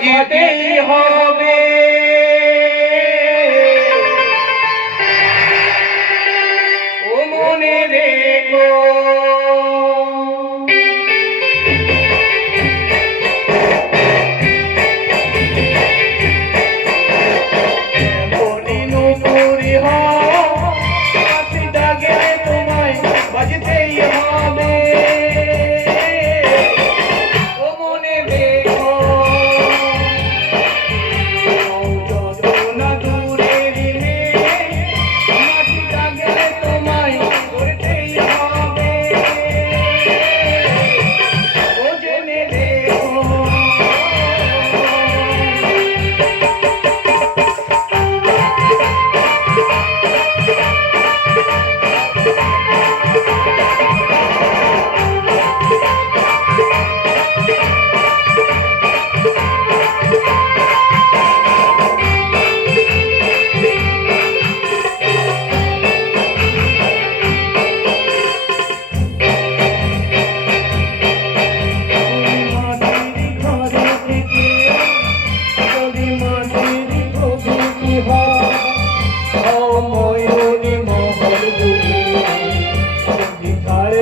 जीते हो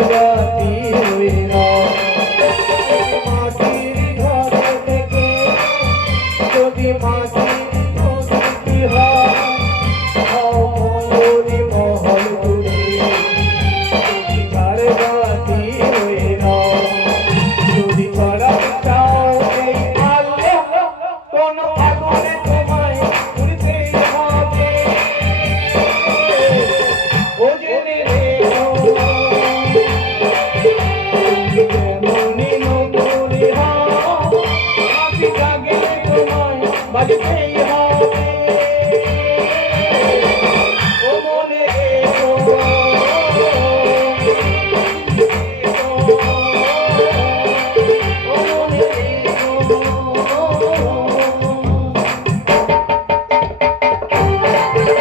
দেবা